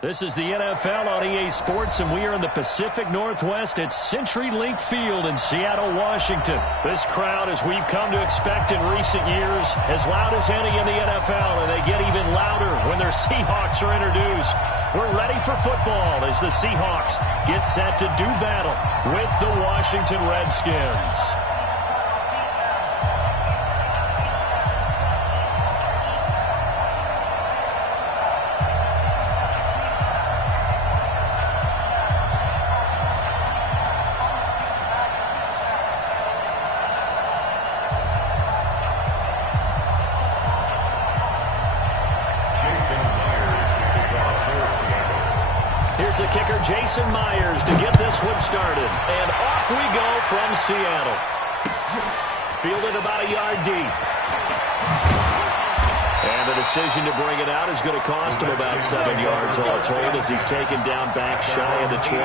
This is the NFL on EA Sports, and we are in the Pacific Northwest at CenturyLink Field in Seattle, Washington. This crowd, as we've come to expect in recent years, as loud as any in the NFL, and they get even louder when their Seahawks are introduced. We're ready for football as the Seahawks get set to do battle with the Washington Redskins. The kicker, Jason Myers, to get this one started. And off we go from Seattle. Fielded about a yard deep. And the decision to bring it out is going to cost him about 7 yards all told as he's taken down back shy of the 20.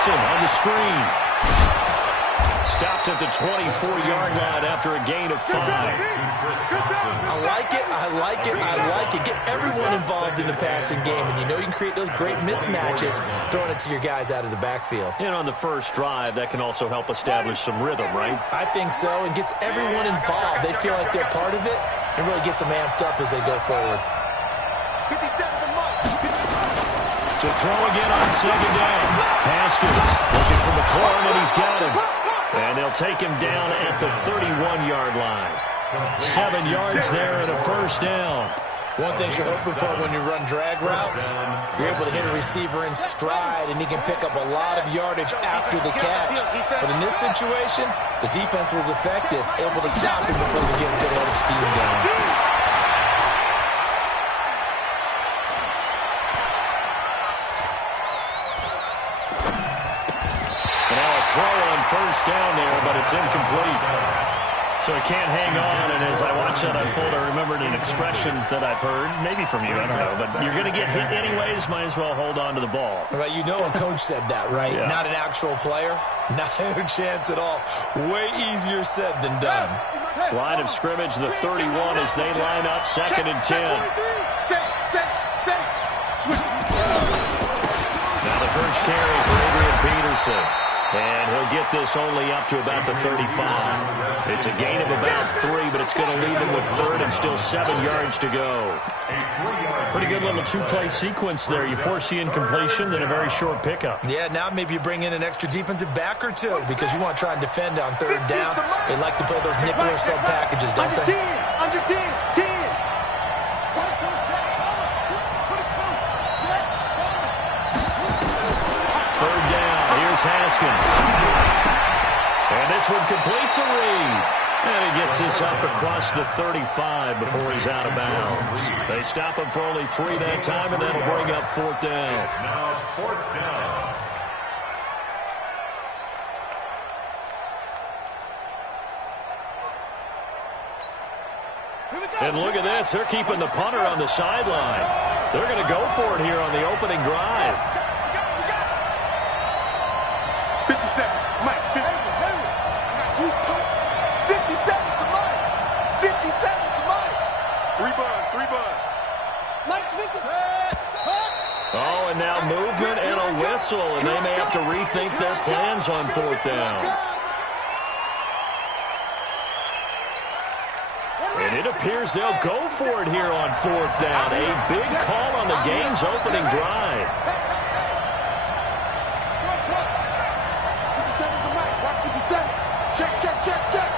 On the screen. Stopped at the 24-yard line after a gain of 5. I like it, I like it, I like it. Get everyone involved in the passing game, and you know you can create those great mismatches throwing it to your guys out of the backfield. And on the first drive, that can also help establish some rhythm, right? I think so, and gets everyone involved. They feel like they're part of it, and really gets them amped up as they go forward. To throw again on second down. Haskins looking for McLaurin, and he's got him. And they'll take him down at the 31-yard line. 7 yards there and a first down. One thing you're hoping for when you run drag routes, you're able to hit a receiver in stride, and he can pick up a lot of yardage after the catch. But in this situation, the defense was effective, able to stop him before he could get a good head of steam going. First down there, but it's incomplete. So it can't hang on, and as I watch that unfold, I remembered an expression that I've heard, maybe from you, I don't know, but you're going to get hit anyways, might as well hold on to the ball. Right, you know a coach said that, right? Yeah. Not an actual player. Not a chance at all. Way easier said than done. Line of scrimmage, the 31 as they line up, 2nd and 10. Now the first carry for Adrian Peterson. And he'll get this only up to about the 35. It's a gain of about 3, but it's going to leave him with 3rd and still 7 yards to go. Pretty good little two-play sequence there. You force the incompletion, then a very short pickup. Yeah, now maybe you bring in an extra defensive back or two because you want to try and defend on 3rd down. They like to play those nickel or sub packages, don't they? Under 10. Haskins. And this one complete to Reed. And he gets this up across the 35 before he's out of bounds. They stop him for only 3 that time, and that'll bring up 4th down. Now 4th down. And look at this. They're keeping the punter on the sideline. They're going to go for it here on the opening drive. 57, Mike, 50. 57 to Mike. 57 to Mike. 3 buzz. Mike's 50. Oh, and now movement and a whistle, and they may have to rethink their plans on 4th down. And it appears they'll go for it here on 4th down. A big call on the game's opening drive. Check.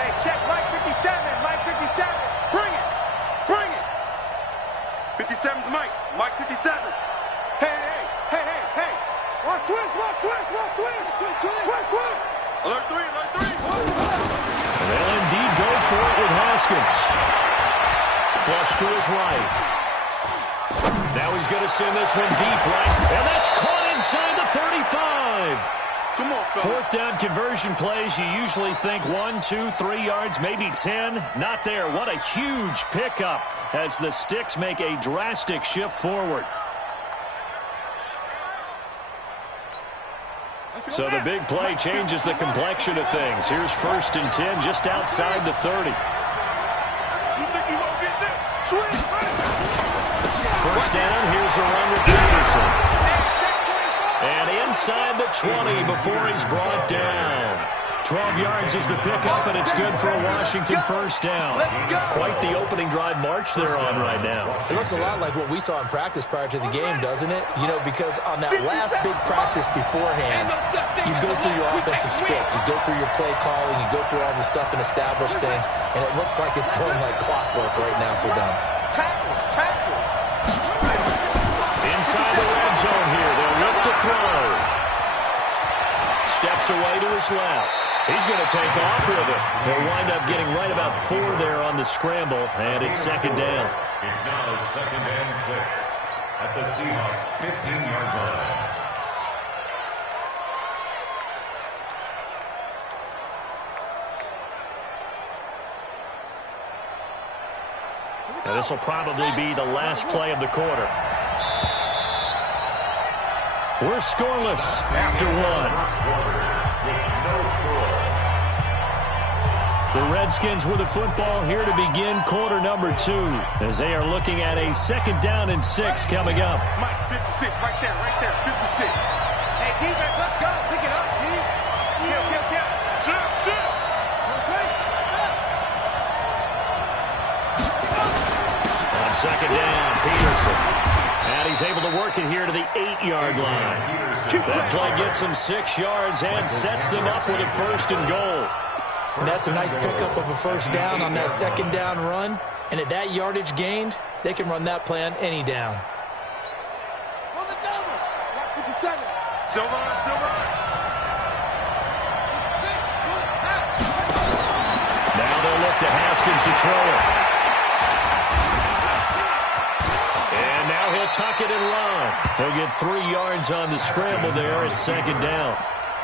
Hey, check Mike 57. Mike 57. Bring it. 57's Mike. Mike 57. Hey. Watch twist. Alert 3. And they'll indeed go for it with Haskins. Flush to his right. Now he's going to send this one deep right. And that's caught inside the 35. Come on, fellas. Fourth down conversion plays, you usually think 1, 2, 3 yards, maybe 10. Not there. What a huge pickup as the Sticks make a drastic shift forward. So the big play changes the complexion of things. Here's 1st and 10 just outside the 30. First down, here's a run with Peterson. And inside the 20 before he's brought down. 12 yards is the pickup, and it's good for a Washington first down. Quite the opening drive march they're on right now. It looks a lot like what we saw in practice prior to the game, doesn't it? You know, because on that last big practice beforehand, you go through your offensive script, you go through your play calling, you go through all the stuff and establish things, and it looks like it's going like clockwork right now for them. Tackle. Inside the red zone here, they'll look to throw. Steps away to his left. He's going to take off with it. He'll wind up getting right about 4 there on the scramble, and it's 2nd down. It's now 2nd and 6 at the Seahawks' 15-yard line. Now this will probably be the last play of the quarter. We're scoreless after 1. The Redskins with the football here to begin quarter number 2 as they are looking at a 2nd down and 6 coming up. Mike, 56, right there, 56. Hey, defense, let's go. Pick it up, D. Kill. Shit. On 2nd down, Peterson. And he's able to work it here to the 8-yard line. That play gets him 6 yards and sets them up with a 1st and goal. And that's a nice pickup of a first down on that 2nd down run. And at that yardage gained, they can run that play on any down. On the double. 57. Silver. Now they'll look to Haskins to throw it. And now he'll tuck it and run. He'll get 3 yards on the scramble there at 2nd down.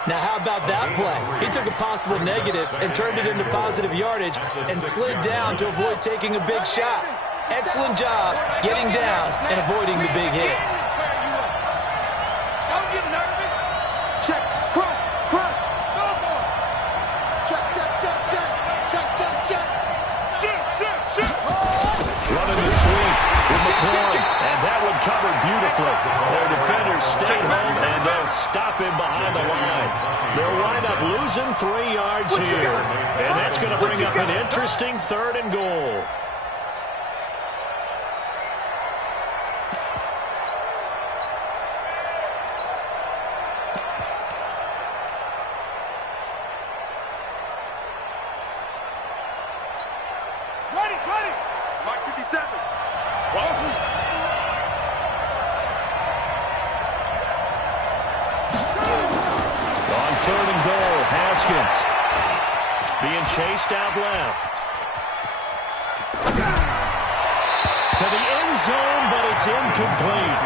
Now, how about that play? He took a possible negative and turned it into positive yardage and slid down to avoid taking a big shot. Excellent job getting down and avoiding the big hit. Don't get nervous. Check. Crunch. Check. Shoot. Running the sweep with McCoy. And that one covered beautifully. Their defenders stay home, and they'll stop him behind the line. They'll wind up losing 3 yards here. And that's going to bring up an interesting 3rd and goal. Ready. Mike 57. On 3rd and goal, Haskins being chased out left. To the end zone, but it's incomplete.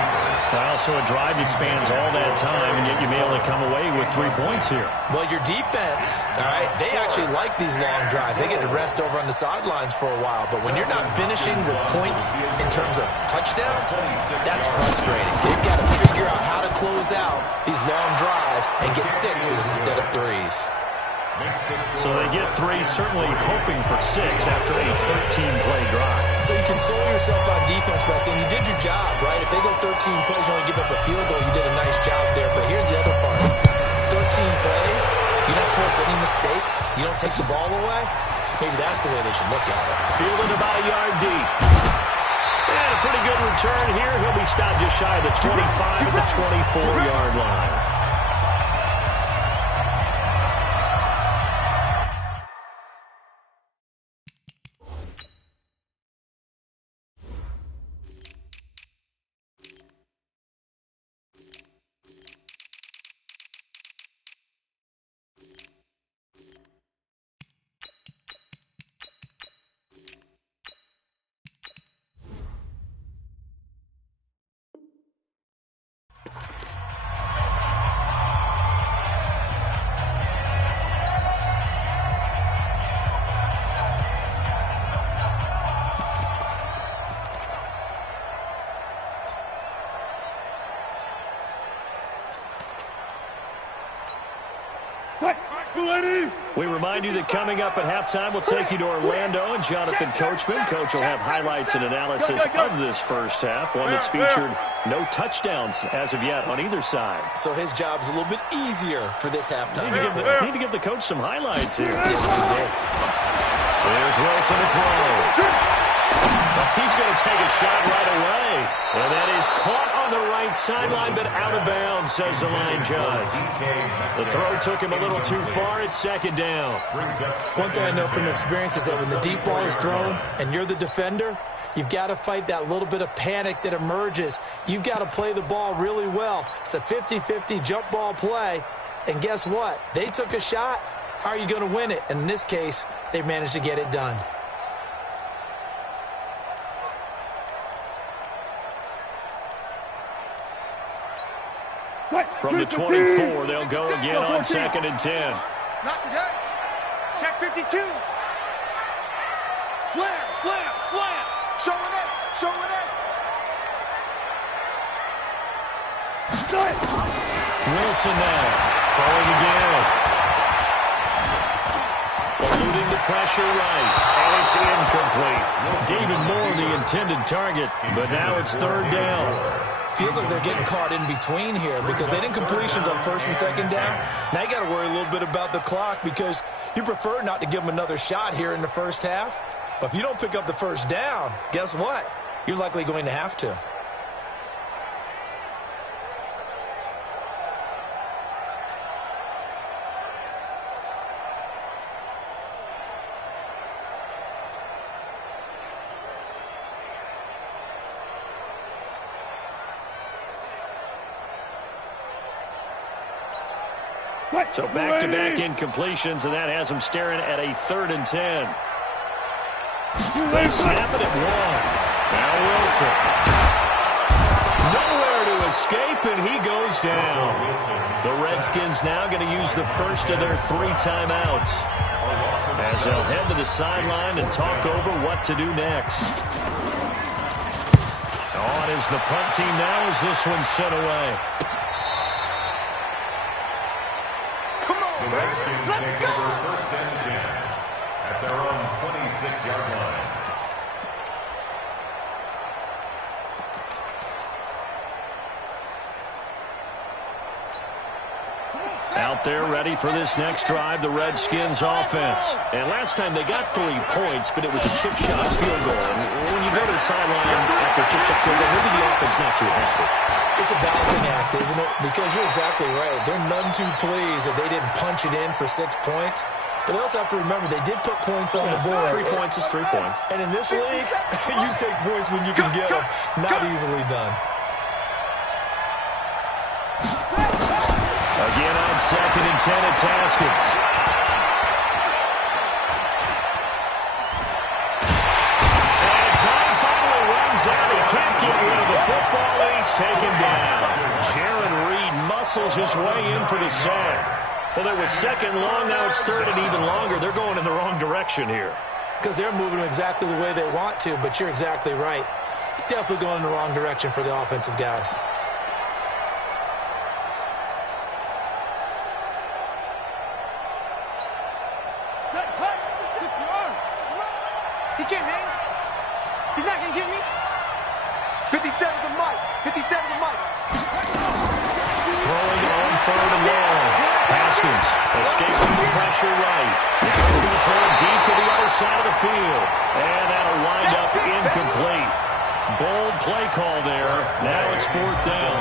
Well, so a drive that spans all that time, and yet you may only come away with 3 points here. Well, your defense, all right, they actually like these long drives. They get to rest over on the sidelines for a while. But when you're not finishing with points in terms of touchdowns, that's frustrating. They've got to figure out how to close out these long drives and get 6s instead of 3s. So they get 3, certainly hoping for 6 after a 13-play drive. So you console yourself on defense by saying you did your job, right? If they go 13 plays, you only give up a field goal, you did a nice job there. But here's the other part. 13 plays, you don't force any mistakes, you don't take the ball away. Maybe that's the way they should look at it. Fielded about a yard deep. And a pretty good return here. He'll be stopped just shy of the 25 at the 24-yard line. We remind you that coming up at halftime, we'll take you to Orlando and Jonathan Coachman. Coach will have highlights and analysis of this first half, one that's featured no touchdowns as of yet on either side. So his job's a little bit easier for this halftime. Need to give the coach some highlights here. Yes, we did. There's Wilson to throw. So he's going to take a shot right away. And that is caught on the right sideline, but out of bounds, says the line judge. The throw took him a little too far. It's second down. One thing I know from experience is that when the deep ball is thrown and you're the defender, you've got to fight that little bit of panic that emerges. You've got to play the ball really well. It's a 50-50 jump ball play. And guess what? They took a shot. How are you going to win it? And in this case, they managed to get it done. From the 24, they'll go again on 2nd and 10. Not today. Check 52. Slam, slam, slam. Showing it, showing it. Wilson now, throwing again. Eluding the pressure right, and it's incomplete. David Moore, the intended target, but now it's third down. Feels like they're getting caught in between here because they didn't completions on 1st and 2nd down. Now you got to worry a little bit about the clock because you prefer not to give them another shot here in the first half. But if you don't pick up the first down, guess what? You're likely going to have to. So back-to-back incompletions, and that has them staring at a 3rd and 10. They snap it at 1. Now Wilson. Nowhere to escape, and he goes down. The Redskins now going to use the first of their 3 timeouts as they'll head to the sideline and talk over what to do next. On is the punt team now as this one's sent away. The Redskins take over 1st and 10 at their own 26-yard line. Out there ready for this next drive, the Redskins offense. And last time they got 3 points, but it was a chip shot field goal. And when you go to the sideline after a chip shot field goal, maybe the offense not too happy. It's a balancing act, isn't it? Because you're exactly right. They're none too pleased that they didn't punch it in for 6 points. But they also have to remember they did put points on the board. 3 points is 3 points. And in this league, you take points when you can get them. Not easily done. Again on 2nd and 10, it's Haskins. And time finally runs out. He can't get rid of the football, and he's taken down. Jaron Reed muscles his way in for the sack. Well, it was 2nd long, now it's 3rd and even longer. They're going in the wrong direction here. Because they're moving exactly the way they want to, but you're exactly right. Definitely going in the wrong direction for the offensive guys. He can't hang. He's not going to get me. 57 to Mike. 57 to Mike. Throwing on 3rd and long. Haskins escaping the pressure right. He's going to throw it deep to the other side of the field. And that'll wind up incomplete. Bold play call there. Now it's 4th down.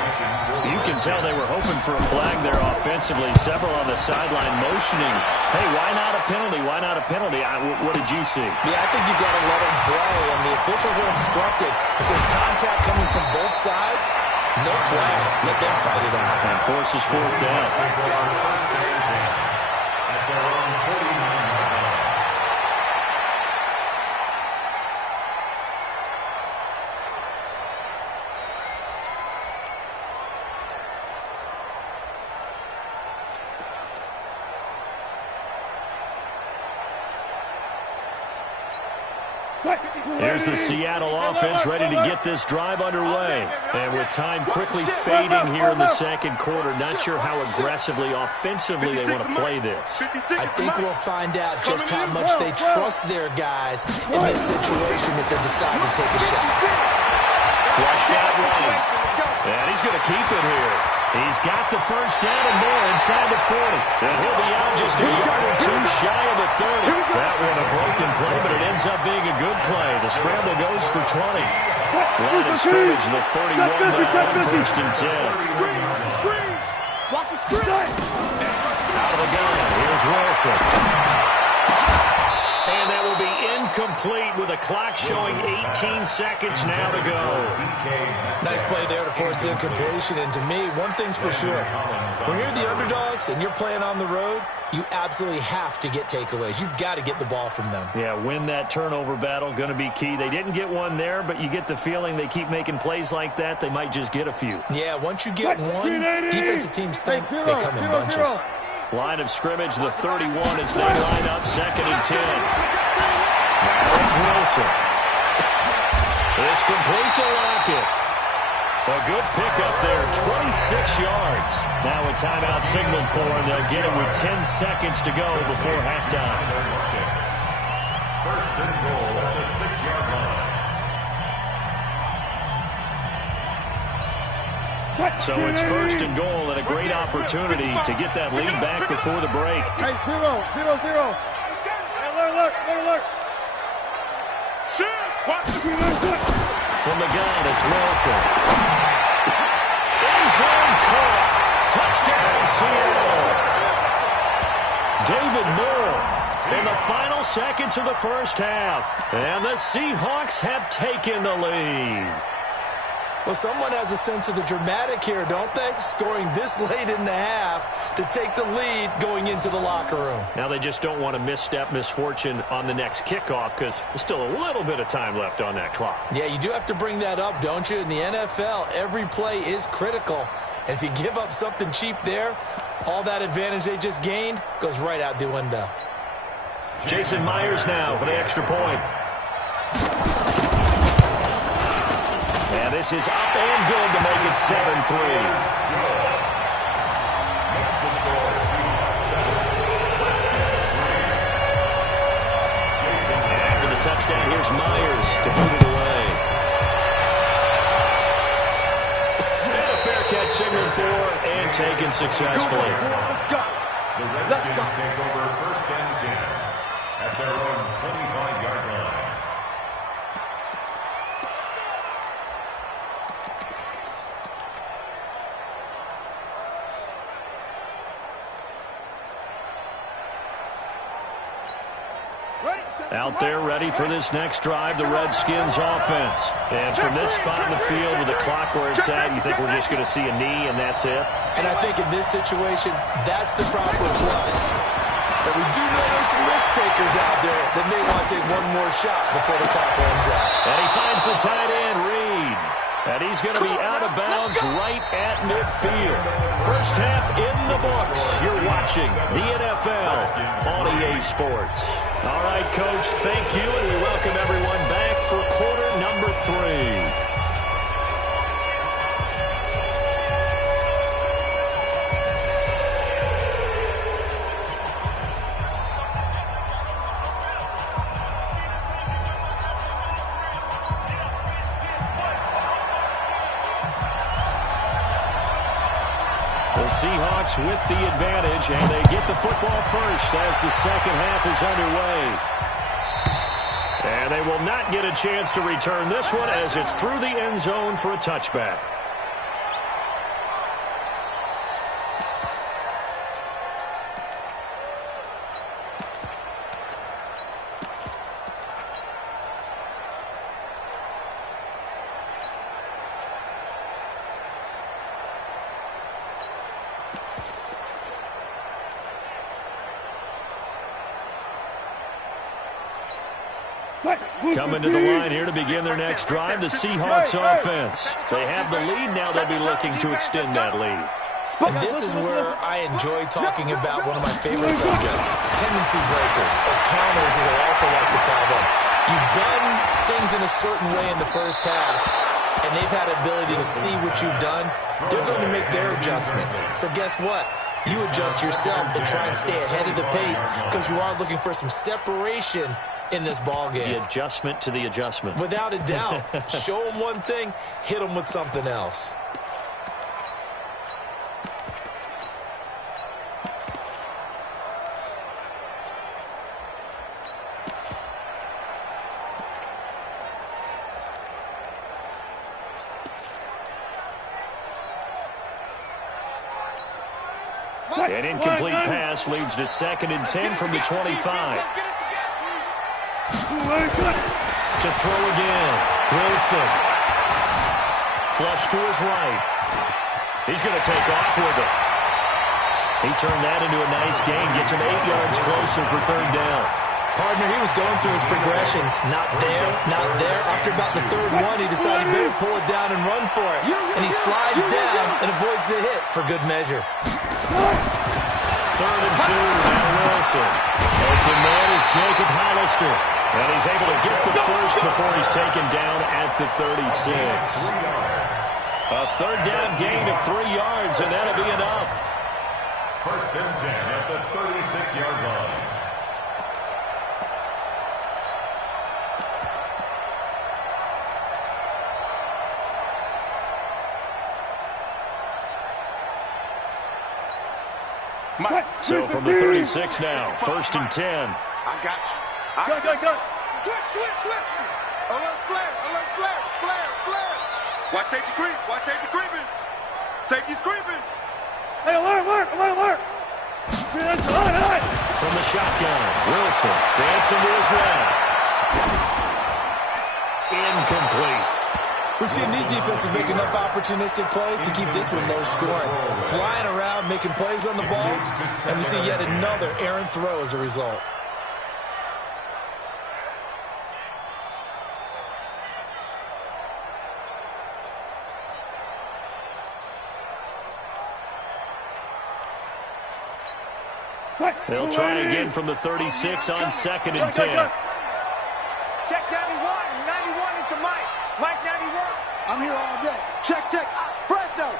You can tell they were hoping for a flag there offensively. Several on the sideline motioning. Hey, why not a penalty? Why not a penalty? What did you see? Yeah, I think you've got to let them play, and the officials are instructed. If there's contact coming from both sides, no flag. Let them fight it out. And forces 4th down. At their own 49-yard line. Here's the Seattle offense ready to get this drive underway. And with time quickly fading here in the second quarter, not sure how aggressively, offensively they want to play this. I think we'll find out just how much they trust their guys in this situation if they decide to take a shot. Flushed out right. And he's going to keep it here. He's got the first down and more inside the 40. And he'll be out just a yard or two shy of the 30. That one a broken play, but it ends up being a good play. The scramble goes for 20. Line of scrimmage, the 31 now, first and 10. Screen! Watch the screen! Out of the gun, here's Wilson. And that will be incomplete with a clock showing 18 seconds now to go. Nice play there to force incompletion. And to me, one thing's for sure. When you're the underdogs and you're playing on the road, you absolutely have to get takeaways. You've got to get the ball from them. Yeah, win that turnover battle, going to be key. They didn't get one there, but you get the feeling they keep making plays like that, they might just get a few. Yeah, once you get one, defensive teams think they come in bunches. Line of scrimmage, the 31 as they line up, second and 10. Now it's Wilson. It's complete to Lockett. A good pickup there, 26 yards. Now a timeout signaled for, and they'll get it with 10 seconds to go before halftime. First and goal at the 6-yard line. So it's first and goal and a great opportunity to get that lead back before the break. Hey, 0-0-0. Hey, alert. Shoot! From the gun, it's Wilson. End zone caught. Touchdown, Seattle. David Moore in the final seconds of the first half. And the Seahawks have taken the lead. Well, someone has a sense of the dramatic here, don't they? Scoring this late in the half to take the lead going into the locker room. Now they just don't want to misstep misfortune on the next kickoff because there's still a little bit of time left on that clock. Yeah, you do have to bring that up, don't you? In the NFL, every play is critical. And if you give up something cheap there, all that advantage they just gained goes right out the window. Jason Myers now for the extra point. And this is up and good to make it 7-3. After the touchdown, here's Myers to put it away. And a fair catch signaled for and taken successfully. The Redskins take over first and 10 at their own 25-yard line. Out there ready for this next drive, the Redskins offense. And from this spot in the field with the clock where it's at, you think we're just going to see a knee and that's it? And I think in this situation, that's the proper play. But we do know there's some risk takers out there that may want to take one more shot before the clock runs out. And he finds the tight end, Reed. And he's going to be out of bounds right at midfield. First half in the books. You're watching the NFL on EA Sports. All right, Coach, thank you, and we welcome everyone back for quarter number 3. The Seahawks with the advantage, and they get the football first as the second half is underway. And they will not get a chance to return this one as it's through the end zone for a touchback. Coming to the line here to begin their next drive, the Seahawks offense. They have the lead, now they'll be looking to extend that lead. And this is where I enjoy talking about one of my favorite subjects, tendency breakers, or counters as I also like to call them. You've done things in a certain way in the first half, and they've had ability to see what you've done. They're going to make their adjustments. So guess what? You adjust yourself and try and stay ahead of the pace because you are looking for some separation in this ball game. The adjustment to the adjustment. Without a doubt. Show them one thing, hit them with something else. An incomplete pass leads to 2nd and 10 from the 25. To throw again. Wilson. Flush to his right. He's going to take off with it. He turned that into a nice gain. Gets him 8 yards closer for 3rd down. Partner, he was going through his progressions. Not there, not there. After about the 3rd one, he decided he better pull it down and run for it. And he slides down and avoids the hit for good measure. 3rd and 2, now Wilson. Open man is Jacob Hollister. And he's able to get the first before he's taken down at the 36. A 3rd down gain of 3 yards, and that'll be enough. 1st and 10 at the 36-yard line. So from the 36 now, 1st and 10. I got you. Go. Switch. Alert flare. Watch safety creeping. Safety's creeping. Hey, alert. From the shotgun, Wilson dancing to his left. Incomplete. We've seen these defenses make enough opportunistic plays to keep this one low scoring. Flying around, making plays on the ball, and we see yet another errant throw as a result. They'll try again from the 36 on 2nd and 10. Check 91. 91 is the mic. Mike 91. I'm here all day. Check. Fresno.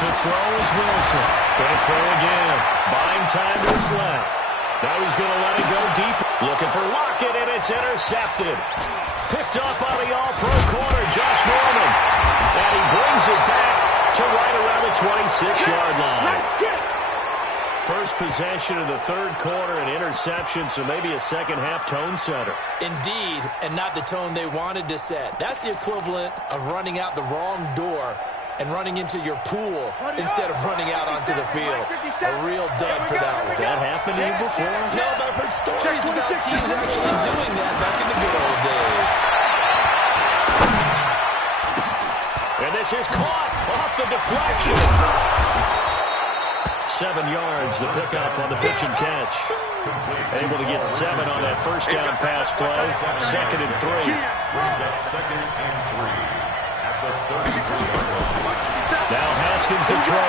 To throw is Wilson. Going to throw again. Buying time to his left. Now he's going to let it go deep. Looking for Lockett, and it's intercepted. Picked up by the all-pro corner, Josh Norman. And he brings it back to right around the 26-yard line. First possession of the 3rd quarter, an interception, so maybe a second-half tone setter. Indeed, and not the tone they wanted to set. That's the equivalent of running out the wrong door and running into your pool instead of running out onto the field. A real dud for that one. Has that happened to you before? No, but I've heard stories about teams actually doing that back in the good old days. And this is caught off the deflection. 7 yards, the pickup on the pitch and catch. Able to get 7 on that 1st down pass play. 2nd and 3. Brings up 2nd and 3 at the 33-yard line. Now Haskins to throw.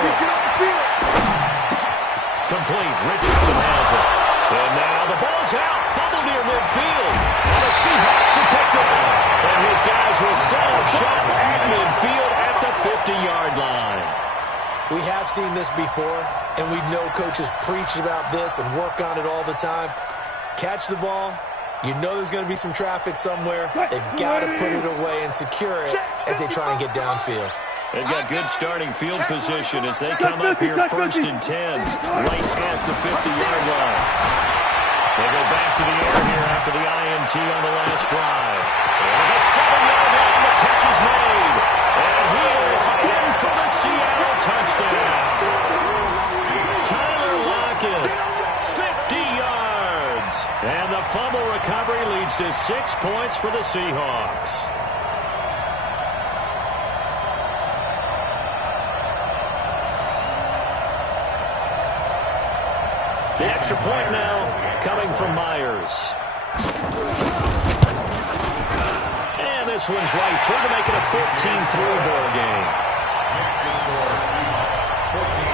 Complete. Richardson has it. And now the ball's out. Fumble near midfield. And the Seahawks have picked it up. And his guys will set up shot at midfield at the 50-yard line. We have seen this before, and we know coaches preach about this and work on it all the time. Catch the ball. You know there's going to be some traffic somewhere. They've got to put it away and secure it as they try and get downfield. They've got good starting field position as they come up here 1st and 10, right at the 50-yard line. They go back to the air here after the INT on the last drive. And the 7-yard line, the catch is made. And he is in for the Seattle touchdown. Tyler Lockett, 50 yards. And the fumble recovery leads to 6 points for the Seahawks. The extra point now coming from Myers. And this one's right through to make it a 14-3 ball game. Makes the score Seahawks 14.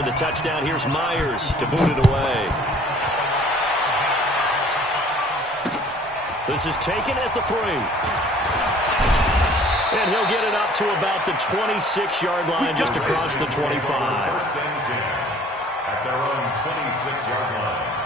for the touchdown. Here's Myers to boot it away. This is taken at the 3. And he'll get it up to about the 26-yard line, just across the 25. First and 10 at their own 26-yard line.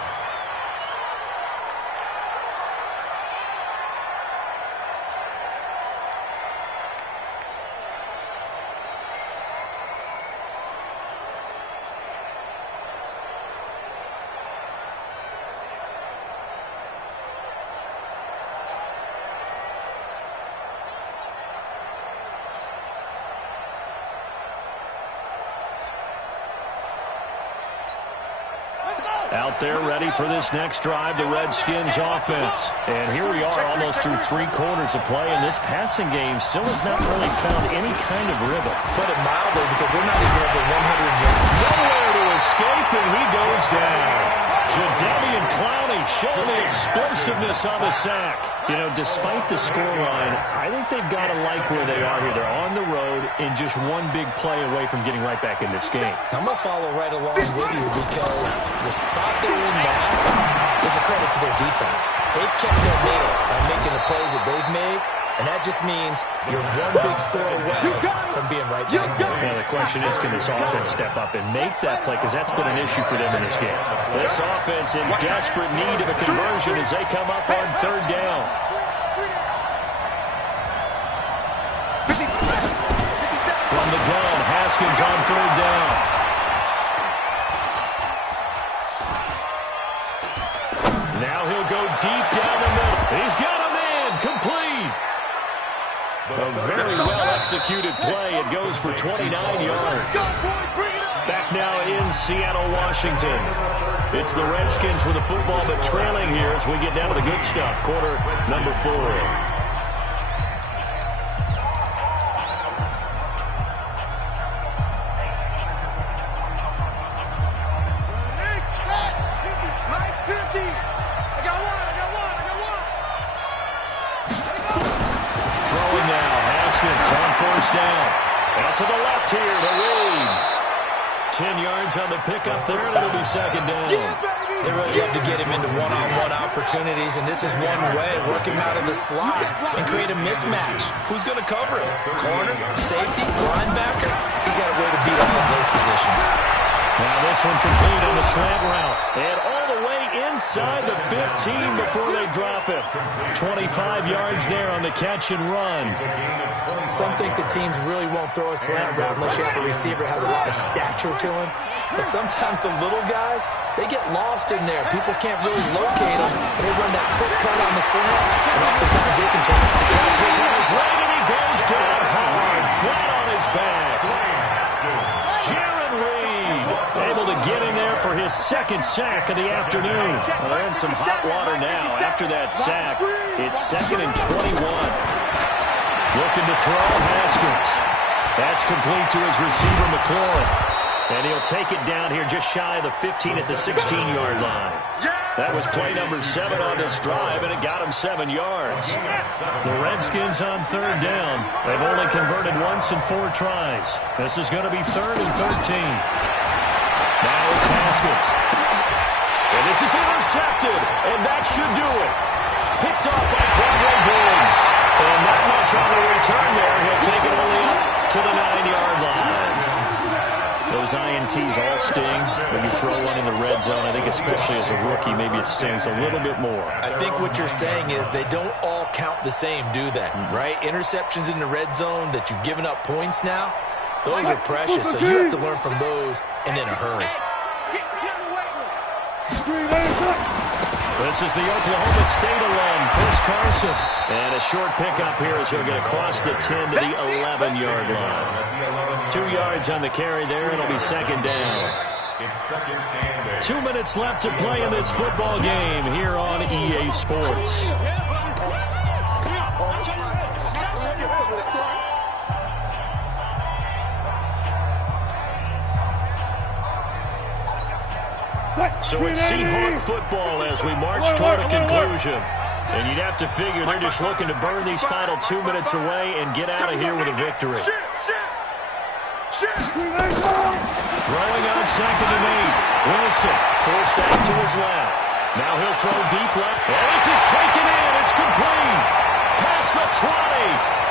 Out there ready for this next drive, the Redskins offense. And here we are almost through 3 quarters of play, and this passing game still has not really found any kind of rhythm. Put it mildly, because they're not even over 100 yards. Nowhere to escape, and he goes down. Jadeveon Clowney showing the explosiveness on the sack. You know, despite the scoreline, I think they've got to like where they are here. They're on the road and just one big play away from getting right back in this game. I'm going to follow right along with you, because the spot they're in now is a credit to their defense. They've kept their middle by making the plays that they've made, and that just means you're one big score away from being right back there. Now the question is, can this offense step up and make that play? Because that's been an issue for them in this game. This offense in desperate need of a conversion as they come up on 3rd down. From the gun, Haskins on 3rd down. Now he'll go deep down the middle. He's got a man, complete. A very well-executed play. It goes for 29 yards. Back now in Seattle, Washington. It's the Redskins with the football, but trailing here as we get down to the good stuff. Quarter number 4. To the left here to Reed. 10 yards on the pickup there, and it'll be 2nd down. They really have to get him into one-on-one opportunities, and this is one way. Work him out of the slot and create a mismatch. Who's going to cover him? Corner, safety, linebacker? He's got a way to beat all of those positions. Now this one complete on the slant route. And all the way inside the 15 before they drop it. 25 yards there on the catch and run. Some think the teams really won't throw a slant route unless you have a receiver that has a lot of stature to him. But sometimes the little guys, they get lost in there. People can't really locate them. And they run that quick cut on the slant, and oftentimes they can turn it. Right, and he goes down hard, flat on his back. Jaron Reed able to get in there for his 2nd sack of the afternoon. Well, they're in some hot water now. After that sack, it's 2nd and 21. Looking to throw, Haskins. That's complete to his receiver, McLaurin. And he'll take it down here just shy of the 15 at the 16-yard line. That was play number 7 on this drive, and it got him 7 yards. The Redskins on 3rd down. They've only converted once in 4 tries. This is going to be 3rd and 13. Now it's Haskins. And this is intercepted, and that should do it. Picked off by Quadro Briggs. And not much on the return there. He'll take it only up to the 9-yard line. Those INTs all sting when you throw one in the red zone. I think especially as a rookie, maybe it stings a little bit more. I think what you're saying is they don't all count the same, do they? Right? Interceptions in the red zone that you've given up points now, those are precious. So you have to learn from those and in a hurry. This is the Oklahoma State alum, Chris Carson. And a short pickup here as he'll get across the 10 to the 11-yard line. 2 yards on the carry there. It'll be 2nd down. It's 2nd and 8. 2 minutes left to play in this football game here on EA Sports. So it's Seahawk football as we march toward a conclusion. And you'd have to figure they're just looking to burn these final 2 minutes away and get out of here with a victory. Throwing on second and 8. Wilson forced out to his left. Now he'll throw deep left. Oh, this is taken in. It's complete. Past the 20.